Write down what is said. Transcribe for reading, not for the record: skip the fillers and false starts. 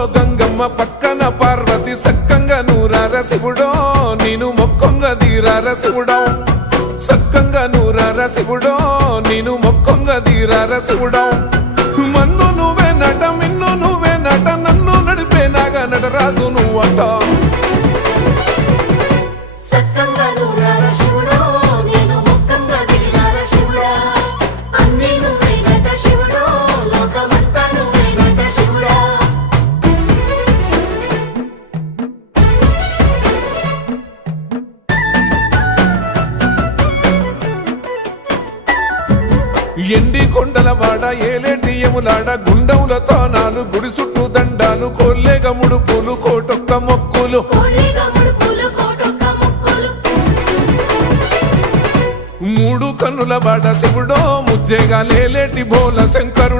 ఊర్లో గంగమ్మ పక్కన పార్వతి సక్కంగా నూరార శివుడో నేను మొక్కొంగ దీరార శివుడో సక్కంగా నూరార శివుడో నేను మొక్కొంగ దీరార శివుడో మన్ను నువ్వే నట మిన్ను నువ్వే నట నన్ను నడిపే నాగా నటరాజు నువ్వట ఎండి కొండల వాడ ఏలేటి యములాడ గుండముల తానాలు గుడి చుట్టూ దండాలు కోల్లేగ ముడుపులు కోటొక్క మొక్కులు మూడు కన్నుల వాడ శివుడో ముజ్జేగా లేలేటి బోల శంకరుడో